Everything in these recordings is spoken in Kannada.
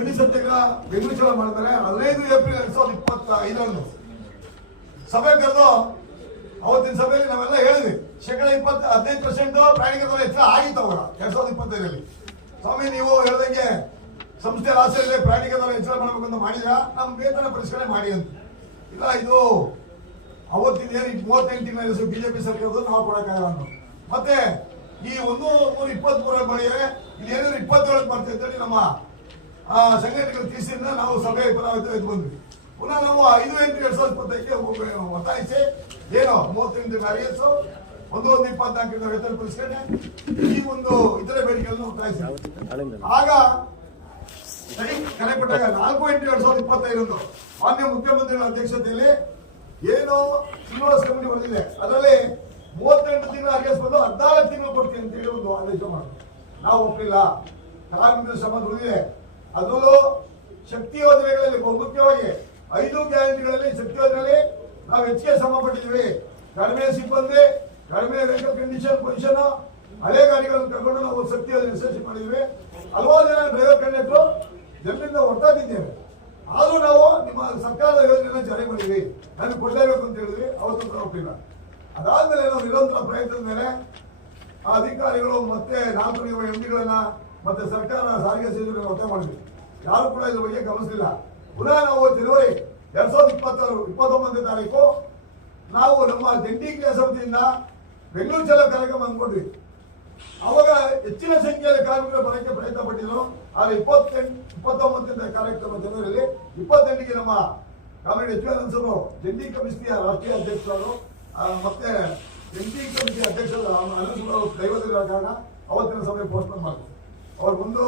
ದಂಡಿ ಸತ್ಯಾಗ್ರಹ ಬೆಂಗಳೂರು ಮಾಡ್ತಾರೆ. 15 ಏಪ್ರಿಲ್ 2025 ಸಭೆ ಕರೆದು ಅವತ್ತಿನ ಸಭೆಯಲ್ಲಿ ನಾವೆಲ್ಲ ಹೇಳಿದ್ವಿ 15% ಪ್ರಾಣಿಗಳ ದರ ಹೆಚ್ಚಳ ಆಗಿತ್ತು ಅವಾಗ 2025 ಸ್ವಾಮಿ ನೀವು ಹೇಳ್ದಂಗೆ ಸಂಸ್ಥೆ ರಾಷ್ಟ್ರದಲ್ಲಿ ಪ್ರಾಣಿಗಳ ದರ ಹೆಚ್ಚಳ ಮಾಡಬೇಕು ಅಂತ ಮಾಡಿದ್ರ ನಮ್ಮ ವೇತನ ಪರಿಷ್ಕರಣೆ ಮಾಡಿ ಅಂತ. ಇಲ್ಲ ಇದು ಅವತ್ತಿನ ಏನು 38 ತಿಂಗಳ ಬಿಜೆಪಿ ಸರ್ಕಾರದ್ದು ನಾವು ಕೊಡಕ್ಕಾಗಲ್ಲ ಅಂತ. ಮತ್ತೆ ಈ 123 ಮಾಡಿದರೆ ಇದೇನಾದ್ರು 27 ಮಾಡ್ತೀವಿ ಅಂತೇಳಿ ನಮ್ಮ ಸಂಘಟನೆಗಳು ತಿಳಿಸಿದ್ರಿಂದ ನಾವು ಸಭೆ ಎದ್ದು ಬಂದ್ವಿ. ಪುನಃ ನಾವು 5/8/2025 ಒತ್ತಾಯಿಸಿ ಏನು 38 RS 1/1/24 ವೇತನ ಪರಿಷ್ಕರಣೆ ಈ ಒಂದು ಇತರೆ ಬೇಡಿಕೆಗಳನ್ನು ಒತ್ತಾಯಿಸಿ ಆಗ ಕರೆ ಕೊಟ್ಟಾಗ 4/8/2025 ಮಾನ್ಯ ಮುಖ್ಯಮಂತ್ರಿಗಳ ಅಧ್ಯಕ್ಷತೆಯಲ್ಲಿ ಏನು ಶ್ರೀನಿವಾಸ ಕಮಿಟಿ ಬಂದಿದೆ ಅದರಲ್ಲಿ 38 ತಿಂಗಳ RS ಬಂದು 14 ತಿಂಗಳು ಕೊಡ್ತೀವಿ ಅಂತ ಹೇಳಿ ಒಂದು ಆದೇಶ ಮಾಡಿದ್ರು. ನಾವು ಒಪ್ಪಿಲ್ಲ. ಕಾರ್ಮಿಕರ ಶ್ರಮ ದುಡಿದಿದೆ. ಅದರಲ್ಲೂ ಶಕ್ತಿ ಯೋಜನೆಗಳಲ್ಲಿ ಮುಖ್ಯವಾಗಿ 5 ಗ್ಯಾರಂಟಿಗಳಲ್ಲಿ ಶಕ್ತಿ ಯೋಜನೆಯಲ್ಲಿ ನಾವು ಹೆಚ್ಚಿಗೆ ಶ್ರಮ ಪಟ್ಟಿದ್ವಿ. ಕಡಿಮೆ ಸಿಬ್ಬಂದಿ, ಕಡಿಮೆ ವೆಹಿಕಲ್ ಕಂಡೀಷನ್ ಪೊಸಿಷನ್, ಹಳೆ ಗಾಡಿಗಳನ್ನು ಕರ್ಕೊಂಡು ನಾವು ಶಕ್ತಿ ಯೋಜನೆ ಯಶಸ್ವಿ ಮಾಡಿದ್ವಿ. ಹಲವಾರು ಜನ ಡ್ರೈವರ್ ಕಂಡಕ್ಟರ್ ಜನರಿಂದ ಹೊರತಾಗಿದ್ದೇವೆ. ಆದ್ರೂ ನಾವು ನಿಮ್ಮ ಸರ್ಕಾರದ ಯೋಜನೆಯನ್ನು ಜಾರಿ ಮಾಡಿದ್ವಿ, ನಮಗೆ ಕೊಡಲೇಬೇಕು ಅಂತ ಹೇಳಿದ್ವಿ. ಅವತ್ತು ಒಪ್ಪಿಲ್ಲ. ಅದಾದ್ಮೇಲೆ ನಾವು ನಿರಂತರ ಪ್ರಯತ್ನದ ಮೇಲೆ ಅಧಿಕಾರಿಗಳು ಮತ್ತೆ 4 MDಗಳನ್ನ ಮತ್ತೆ ಸರ್ಕಾರ ಸಾರಿಗೆ ಸೇವೆಗಳನ್ನು ಒತ್ತಾಯ ಮಾಡಿದ್ವಿ. ಯಾರು ಕೂಡ ಇದ್ರ ಬಗ್ಗೆ ಗಮನಿಸಲಿಲ್ಲ. ಪುನಃ ನಾವು ಜನವರಿ 2026 ತಾರೀಕು ನಾವು ನಮ್ಮ ಜಂಟಿ ಕ್ರಿಯಾ ಸಮಿತಿಯಿಂದ ಬೆಂಗಳೂರು ಚಲೋ ಕಾರ್ಯಕ್ರಮ ಅಂದ್ಕೊಂಡ್ವಿ. ಅವಾಗ ಹೆಚ್ಚಿನ ಸಂಖ್ಯೆಯಲ್ಲಿ ಕಾರ್ಮಿಕರು ಬರಕ್ಕೆ ಪ್ರಯತ್ನ ಪಟ್ಟಿದ್ರು. ಆದ್ರೆ 29 ಕಾರ್ಯಕ್ರಮ ಜನವರಿಯಲ್ಲಿ 28ಗೆ ನಮ್ಮ ಕಾಮಿಡಿ HR ಜಂಟಿ ಕಮಿಟಿಯ ರಾಷ್ಟ್ರೀಯ ಅಧ್ಯಕ್ಷರು ಮತ್ತೆ ಜಂಟಿ ಕಮಿಟಿ ಅಧ್ಯಕ್ಷರು ಅನಂತರು ದೈವದ ಕಾರಣ ಅವತ್ತಿನ ಸಭೆ ಪೋಸ್ಟ್ಪೋನ್ ಮಾಡಿದ್ರು. ಅವ್ರು ಮುಂದೆ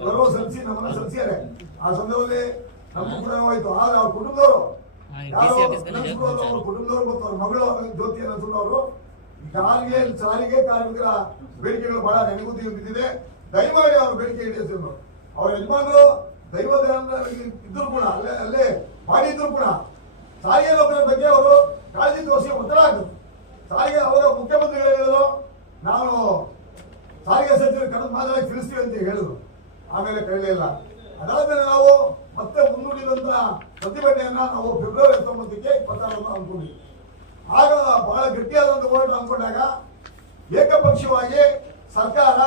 ಗೌರವ ಸಲ್ಲಿಸಿ ನಮ್ಮನ್ನ ಸಲ್ಲಿಸಿದ್ದಾರೆ. ಆ ಸಂದರ್ಭದಲ್ಲಿ ನಮಗೂ ಕೂಡ ಹೋಯ್ತು. ಆದ್ರೆ ಅವ್ರ ಕುಟುಂಬದವರು ಅವ್ರ ಕುಟುಂಬದವರು ಮತ್ತು ಅವ್ರ ಮಗಳು ಜ್ಯೋತಿ ಅನಂತರು ಸಾರಿಗೆ ಕಾರ್ಮಿಕರ ಬೇಡಿಕೆಗಳು ಬಹಳ ನೆನಗುದಿ ಬಿದ್ದಿದೆ. ದಯಮಾಡಿ ಅವ್ರ ಬೇಡಿಕೆ ಈಡೇರಿಸಿದ್ರು. ಅವ್ರ ಯಜಮಾನರು ದೈವದ ಇದ್ರು ಕೂಡ ಅಲ್ಲೇ ಮಾಡಿದ್ರು ಕೂಡ ಸಾರಿಗೆ ನೌಕರರ ಬಗ್ಗೆ ಅವರು ಕಾಳಜಿ ತೋರಿಸಿ ಒತ್ತಡ ಹಾಕಿದ್ರು. ಸಾರಿಗೆ ಅವರ ಮುಖ್ಯಮಂತ್ರಿಗಳು ಹೇಳಿದ್ರು ನಾವು ಸಾರಿಗೆ ಸಚಿವರು ಕಳೆದ ಮಾತಾಡಕ್ಕೆ ತಿಳಿಸ್ತೀವಿ ಅಂತ ಹೇಳಿದ್ರು. ಆಮೇಲೆ ಕರೀಲಿಲ್ಲ. ಅದಾದ್ಮೇಲೆ ನಾವು ಮತ್ತೆ ಮುಂದೂಡಿದಂತ ಪ್ರತಿಭಟನೆಯನ್ನ ನಾವು ಫೆಬ್ರವರಿ 19ಕ್ಕೆ 26 ಅಂದ್ಕೊಂಡ್ವಿ. ಆಗ ಬಹಳ ಗಟ್ಟಿಯಾದಂತ ಹೋರಾಟ ಅಂದ್ಕೊಂಡಾಗ ಏಕಪಕ್ಷೀಯವಾಗಿ ಸರ್ಕಾರ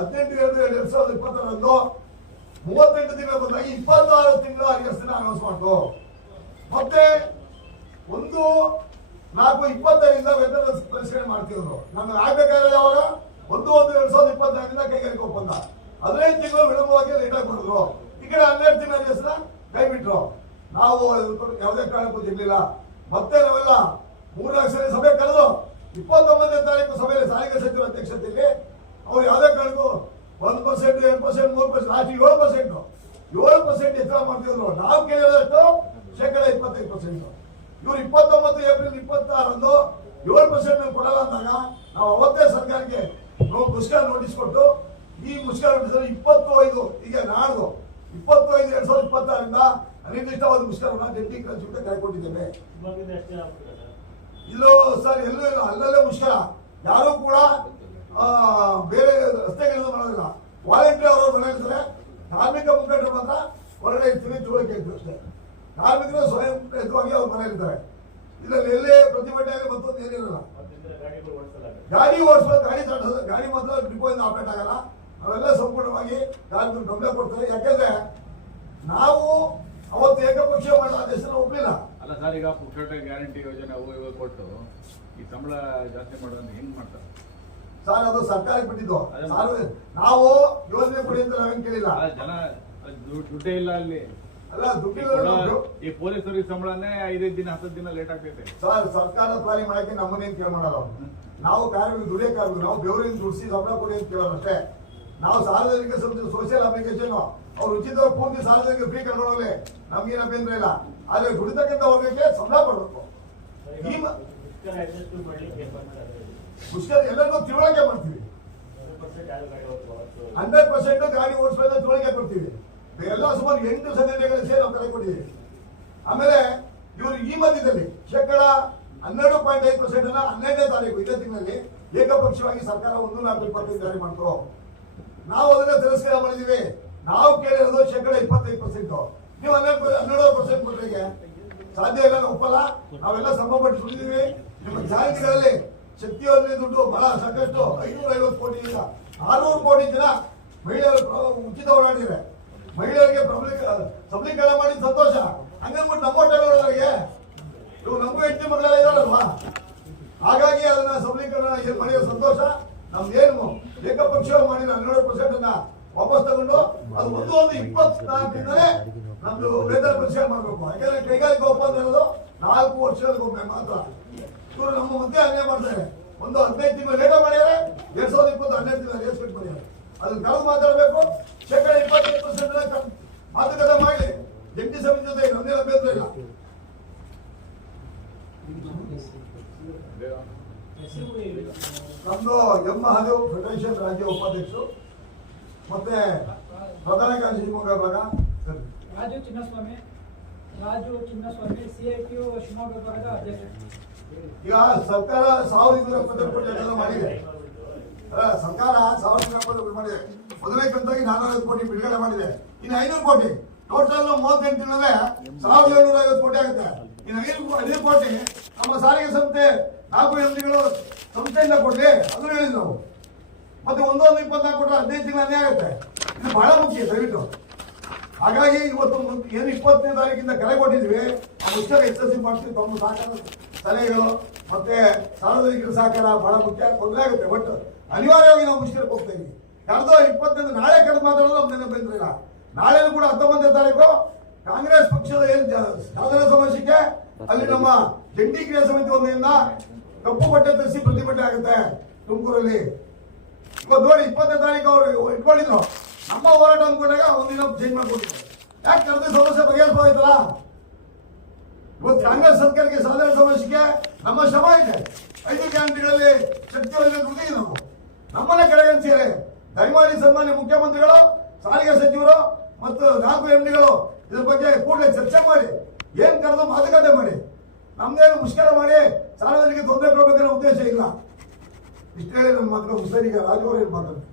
18/2/2022 38 ತಿಂಗಳ ಬದಲಾಗಿ 26 ತಿಂಗಳ RS ಅನೌನ್ಸ್ ಮಾಡ್ತು. ಮತ್ತೆ 1/4/25 ವೇತನ ಪರಿಷ್ಕರಣೆ ಮಾಡ್ತಿದ್ರು. ನಮ್ಗೆ ಆಗ್ಬೇಕಾದ್ರೆ ಅವಾಗ 1/1/2024 ಕೈಗಾರಿಕಾ ಒಪ್ಪಂದ 15 ತಿಂಗಳು ವಿಳಂಬವಾಗಿ ಲೇಟ್ ಆಗಿ ಮಾಡಿದ್ರು. ಈ ಕಡೆ 12 ತಿಂಗಳ RS ಕೈ ಬಿಟ್ರು. ನಾವು ಯಾವುದೇ ಕಾರಣಕ್ಕೂ ಸಿಗ್ಲಿಲ್ಲ. ಮತ್ತೆ ನಾವೆಲ್ಲ 3 ಸರಿ ಸಭೆ ಕರೆದು 29ನೇ ತಾರೀಕು ಸಭೆಯಲ್ಲಿ ಸಾರಿಗೆ ಸಚಿವರ ಅಧ್ಯಕ್ಷತೆಯಲ್ಲಿ ಅವ್ರು ಯಾವುದೇ ಕಾರಣಕ್ಕೂ 1%, 2%, 3%, ಲಾಸ್ಟ್ 7% ಹೆಚ್ಚಳ ಮಾಡ್ತಿದ್ರು. ನಾವು ಕೇಳಿದಷ್ಟು 25%. ಇವ್ರು 29 ಏಪ್ರಿಲ್ 26 7% ಕೊಡಲ್ಲ ಅಂದಾಗ ನಾವು ಅವತ್ತೇ ಸರ್ಕಾರಕ್ಕೆ ಮುಷ್ಕರ ನೋಟಿಸ್ ಕೊಟ್ಟು ಈ ಮುಷ್ಕರ ನೋಟಿಸ್ 25 ಈಗ ನಾಡ್ದು 25/2026 ಅನಿರ್ದಿಷ್ಟವಾದ ಮುಷ್ಕರವನ್ನು ಜಂಟಿ ಕಳಿಸಿಬಿಟ್ಟು ಕರೆ ಕೊಟ್ಟಿದ್ದೇವೆ. ಇಲ್ಲೋ ಸರ್ ಎಲ್ಲೂ ಇಲ್ಲ, ಅಲ್ಲಲ್ಲೇ ಮುಷ್ಕರ. ಯಾರು ಕೂಡ ಬೇರೆ ರಸ್ತೆಗಳಿಂದ ಮಾಡೋದಿಲ್ಲ. ವಾಲಂಟ್ರಿ ಅವರು ಮನೆ ಇರ್ತಾರೆ. ಕಾರ್ಮಿಕ ಮುಖಂಡರು ಮಾತ್ರ ಹೊರಗಡೆ ಇರ್ತೀವಿ, ಚೂಳಿಕೆ ಇರ್ತೀವಿ ಅಷ್ಟೇ. ಕಾರ್ಮಿಕರು ಸ್ವಯಂ ಪ್ರೇರಿತವಾಗಿ ಅವ್ರ ಮನೆ ಇರ್ತಾರೆ. ಇದರಲ್ಲಿ ಎಲ್ಲೇ ಪ್ರತಿಭಟನೆ ಮತ್ತೊಂದು ಏನಿರಲ್ಲ. ಗಾಡಿ ಓಡಿಸ್ಬೇಕು, ಗಾಡಿ ಮಾತ್ರ ಡಿಪೋಯಿಂದ ಆಪರೇಟ್ ಆಗಲ್ಲ. ಅವೆಲ್ಲ ಸಂಪೂರ್ಣವಾಗಿ ಕಾರ್ಮಿಕರು ಗಮನ ಕೊಡ್ತಾರೆ. ಯಾಕೆಂದ್ರೆ ನಾವು ಅವತ್ತು ಏಕಪಕ್ಷೀಯ ಮಾಡೋ ಆದೇಶನ ಒಪ್ಪಲಿಲ್ಲ. ಅಲ್ಲ ಸರ್, ಈಗ ಪುಕ್ಷಟ ಗ್ಯಾರಂಟಿ ಯೋಜನೆ ಅವು ಇವಾಗ ಕೊಟ್ಟು ಈ ಸಂಬಳ ಜಾಸ್ತಿ ಮಾಡೋದನ್ನ ಹೆಂಗ್ ಮಾಡ್ತಾರೆ ಸರ್? ಅದು ಸರ್ಕಾರಕ್ಕೆ ಬಿಟ್ಟಿದ್ದು. ನಾವು ಯೋಜನೆ ಕೊಡಿ ಅಂತ ನಾವೇನ್ ಕೇಳಿಲ್ಲ. ಜನ ದುಡ್ಡೇ ಇಲ್ಲ ಅಲ್ಲಿ. ಅಲ್ಲ ದುಡ್ಡಿಲ್ಲ. ಈ ಪೊಲೀಸರಿಗೆ ಸಂಬಳನೇ 5 ದಿನ 10 ದಿನ ಲೇಟ್ ಆಗ್ತೈತೆ ಸರ್. ಸರ್ಕಾರ ಪಾಲಿ ಮಾಡಕ್ಕೆ ನಮ್ಮನ್ನೇನ್ ಕೇಳ ಮಾಡಲ್ಲ. ನಾವು ಕಾರ್ಮಿಕ ದುಡಿಯೋ ಕಾರ್ಮಿಕ, ನಾವು ಬೆವರಿಂದ ದುಡಿಸಿ ಸಂಬಳ ಕೊಡಿ ಅಂತ ಕೇಳೋಣ ಅಷ್ಟೇ. ನಾವು ಸಾರ್ವಜನಿಕ ಸೋಷಿಯಲ್ ಅಪ್ಲಿಕೇಶನ್ ಅವ್ರು ಉಚಿತವಾಗಿ ಪೂರ್ತಿ ಸಾರ್ವಜನಿಕ ಫ್ರೀ ಕರ್ಕೊಂಡೋಗ್ಲಿ, ನಮ್ಗೇನು ಅಭ್ಯಂತರ ಇಲ್ಲ. ಆದ್ರೆ ದುಡಿತಕ್ಕಂಥ ವರ್ಗಕ್ಕೆ ಸಂಬಳ ಕೊಡಬೇಕು. ಈ ಮುಷ್ಕರ ಎಲ್ಲರಿಗೂ ತಿಳುವಳಿಕೆ ಮಾಡ್ತೀವಿ. 100% ಗಾಡಿ ಓಡಿಸ್ಬೇಕು ತಿಳುವಳಿಕೆ ಕೊಡ್ತೀವಿ. ಎಲ್ಲ ಸುಮಾರು 8 ಸಂಘಟನೆಗಳು ಸೇರಿ ನಾವು ಕರೆ ಕೊಟ್ಟಿದ್ದೀವಿ. ಆಮೇಲೆ ಇವರು ಈ ಮಧ್ಯದಲ್ಲಿ 12.5% 12ನೇ ತಾರೀಕು ಇದೇ ತಿಂಗಳಲ್ಲಿ ಏಕಪಕ್ಷವಾಗಿ ಸರ್ಕಾರ 1/4/25 ಜಾರಿ ಮಾಡ್ತು. ನಾವು ಅದನ್ನ ತಿರಸ್ಕಾರ ಮಾಡಿದೀವಿ. ನಾವು ಕೇಳಿರೋದು 25%. ನೀವು 12% ಕೊಟ್ಟರೆ ಸಾಧ್ಯ ಇಲ್ಲ, ನಾವು ಒಪ್ಪಲ್ಲ. ನಾವೆಲ್ಲ ಸಂಬಂಧಪಟ್ಟು ಸುಳಿದೀವಿ. ನಿಮ್ಮ ಜಾತಿಗಳಲ್ಲಿ ಶಕ್ತಿ ಯೋಜನೆ ದುಡ್ಡು ಬಹಳ ಸಾಕಷ್ಟು 550 ಕೋಟಿಯಿಂದ 600 ಕೋಟಿ ಜನ ಮಹಿಳೆಯರು ಉಚಿತ ಓಡಾಡಿದ್ರೆ ಮಹಿಳೆಯರಿಗೆ ಸಬಲೀಕರಣ ಮಾಡಿ ಸಂತೋಷ. ಹಂಗನ್ಬಿಟ್ಟು ನಮ್ಮ ಹೋಟೆಲ್ಗಳಿಗೆ ಇವು ನಮಗೂ ಹೆಂಡತಿ ಮಗಳೆಲ್ಲ ಇದಾರಲ್ವಾ, ಹಾಗಾಗಿ ಅದನ್ನ ಸಬಲೀಕರಣ ಏನ್ ಮಾಡಿರೋ ಸಂತೋಷ. ನಮ್ದೇನು ಏಕಪಕ್ಷೀಯ ಮಾಡಿದ 12% ಅನ್ನ ವಾಪಸ್ ತಗೊಂಡು ಅದು ಒಂದು 24ರಿಂದಲೇ ನಮ್ದು ವೇತನ ಪರಿಶೀಲನೆ ಮಾಡಬೇಕು. ಯಾಕಂದ್ರೆ ಕೈಗಾರಿಕಾ ಒಪ್ಪಂದ ಇರೋದು 4 ವರ್ಷಗಳಿಗೊಮ್ಮೆ ಮಾತ್ರ. ಇವರು ನಮ್ಮ ಮಧ್ಯೆ ಅನ್ಯಾಯ ಮಾಡ್ತಾರೆ. ಒಂದು 15 ತಿಂಗಳು ಲೇಟ ಮಾಡಿದರೆ 2020 12 ತಿಂಗಳು ರೇಸ್ ಕಟ್ ಮಾಡಿದ್ದಾರೆ. ಅದನ್ನ ಕಳೆದು ಮಾತಾಡಬೇಕು. 25% ಮಾತುಕತೆ ಮಾಡಿ ಜಂಟಿ ಸಮಿತಿ ಜೊತೆ ನಮ್ದೇನ ಬೇರೆ ಇಲ್ಲ. ನಮ್ದು ಎಂ ಮಹಾದೇವ್ ಫೆಡರೇಷನ್ ರಾಜ್ಯ ಉಪಾಧ್ಯಕ್ಷರು ಮತ್ತೆ ಪ್ರಧಾನ ಕಾರ್ಯದರ್ಶಿ ಶಿವಮೊಗ್ಗ ಭಾಗ ರಾಜು ಚಿನ್ನಸ್ವಾಮಿ CITU ಶಿವಮೊಗ್ಗ ಭಾಗದ ಅಧ್ಯಕ್ಷ. ಈಗ ಸರ್ಕಾರ 1270 ಕೋಟಿ ಎಲ್ಲ ಮಾಡಿದೆ. ಸರ್ಕಾರ 1270 ಕೋಟಿ ಮಾಡಿದೆ. ಮೊದಲನೇ ಕಂತಾಗಿ 450 ಕೋಟಿ ಬಿಡುಗಡೆ ಮಾಡಿದೆ. ಇನ್ನು 500 ಕೋಟಿ ಟೋಟಲ್ 38 ತಿಂಗಳಲ್ಲೇ 1750 ಕೋಟಿ ಆಗುತ್ತೆ. ಇನ್ನು 5 ಕೋಟಿ ನಮ್ಮ ಸಾರಿಗೆ ಸಂಸ್ಥೆ 4 ಎಂದಿಗಳು ಸಂಸ್ಥೆಯಿಂದ ಕೊಡ್ಲಿ ಅದನ್ನು ಹೇಳಿದ್ ನಾವು. ಮತ್ತೆ 24 ಕೊಟ್ಟರೆ 15 ತಿಂಗಳು ಅನ್ಯಾಯ ಆಗುತ್ತೆ. ಇದು ಬಹಳ ಮುಖ್ಯ ದಯವಿಟ್ಟು. ಹಾಗಾಗಿ ಇವತ್ತು ಏನು 20ನೇ ತಾರೀಕಿಂದ ಕರೆ ಕೊಟ್ಟಿದ್ವಿ. ಮುಖ್ಯ ಎಕ್ಸರ್ಸೈಸ್ ಮಾಡ್ತೀವಿ. ತಮ್ಮ ಸಹಕಾರ ಸಲಹೆಗಳು ಮತ್ತೆ ಸಾರ್ವಜನಿಕರ ಸಹಕಾರ ಬಹಳ ಮುಖ್ಯ. ತೊಂದರೆ ಆಗುತ್ತೆ, ಬಟ್ ಅನಿವಾರ್ಯವಾಗಿ ನಾವು ಮುಷ್ಕರಕ್ಕೆ ಹೋಗ್ತಾ ಇದ್ವಿ. ಕಳೆದ 20 ನಾಳೆ ಕರೆದು ಮಾತಾಡೋದು ನಮ್ದೇನೋ ಬಂದಿಲ್ಲ. ನಾಳೆನೂ ಕೂಡ 19ನೇ ತಾರೀಕು ಕಾಂಗ್ರೆಸ್ ಪಕ್ಷದ ಏನು ಸಾಧನ ಸಮಾವೇಶಕ್ಕೆ ಅಲ್ಲಿ ನಮ್ಮ ಜಂಟಿ ಕ್ರಿಯಾ ಸಮಿತಿ ವತಿಯಿಂದ ಕಪ್ಪು ಬಟ್ಟೆ ತರಿಸಿ ಪ್ರತಿಭಟನೆ ಆಗುತ್ತೆ ತುಮಕೂರಲ್ಲಿ. ಇವತ್ತು ನೋಡಿ 20ನೇ ತಾರೀಕು ಅವರು ಇಟ್ಕೊಂಡಿದ್ರು. ನಮ್ಮ ಹೋರಾಟ ಅಂದ್ಕೊಂಡಾಗ ಒಂದಿನ ಚೇಂಜ್ ಮಾಡ್ಕೊಂಡಿದ್ರು. ಯಾಕೆ ಕರೆದ ಸಮಸ್ಯೆ ಬಗೆಹರಿಸೋಯ್ತಲ್ಲ. ಇವತ್ತು ಕಾಂಗ್ರೆಸ್ ಸರ್ಕಾರಕ್ಕೆ ಸಾಧಾರಣ ಸಮಾವೇಶಕ್ಕೆ ನಮ್ಮ ಶ್ರಮ ಇದೆ. 5 ಗ್ಯಾರಂಟಿಗಳಲ್ಲಿ ಶಕ್ತಿ ದುಡಿದೀವಿ ನಾವು. ನಮ್ಮನ್ನ ಕಡೆಗಣಿಸಿದರೆ ದಯಮಾಡಿ ಸನ್ಮಾನ್ಯ ಮುಖ್ಯಮಂತ್ರಿಗಳು, ಸಾರಿಗೆ ಸಚಿವರು ಮತ್ತು 4 MDಗಳು ಇದ್ರ ಬಗ್ಗೆ ಕೂಡಲೇ ಚರ್ಚೆ ಮಾಡಿ ಏನ್ ಕರೆದು ಮಾತುಕತೆ ಮಾಡಿ. ನಮ್ದೇನು ಮುಷ್ಕರ ಮಾಡಿ ಸಾರ್ವಜನಿಕ ತೊಂದರೆ ಕೊಡಬೇಕನ್ನೋ ಉದ್ದೇಶ ಇಲ್ಲ. ಇಷ್ಟು ಹೇಳಿ ನನ್ನ ಮಾತು ಸರಿಗೆ ರಾಜು ಅವರು ಮಾತಾಡ್ತಾರೆ.